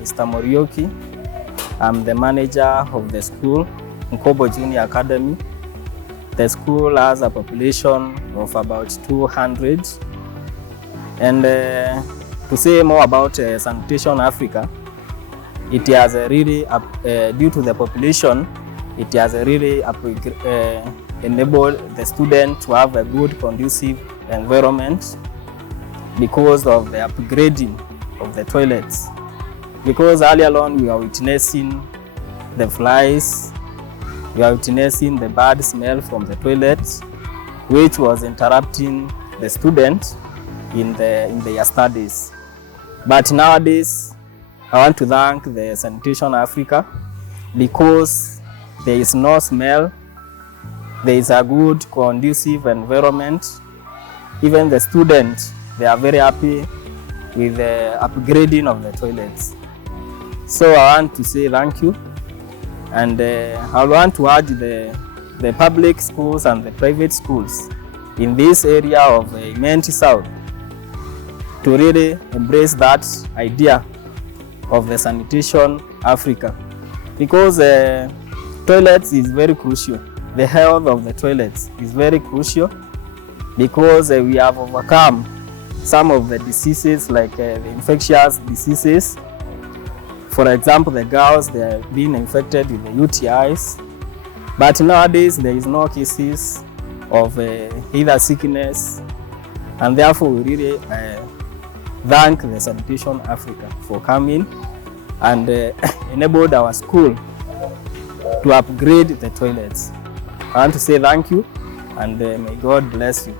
Mr. Muriuki. I'm the manager of the school, Nkubu Junior Academy. The school has a population of about 200. And to say more about Sanitation Africa, it has really, due to the population, it has really enabled the student to have a good, conducive environment because of the upgrading of the toilets. Because earlier on we are witnessing the flies, we are witnessing the bad smell from the toilets, which was interrupting the students in their studies. But nowadays, I want to thank the Sanitation Africa because there is no smell, there is a good, conducive environment. Even the students, they are very happy with the upgrading of the toilets. So I want to say thank you, and I want to urge the public schools and the private schools in this area of Imenti South to really embrace that idea of the Sanitation Africa, because toilets is very crucial. The health of the toilets is very crucial because we have overcome some of the diseases like the infectious diseases. For example, the girls, they are being infected with the UTIs. But nowadays, there is no cases of either sickness. And therefore, we really thank the Sanitation Africa for coming and enabled our school to upgrade the toilets. I want to say thank you, and may God bless you.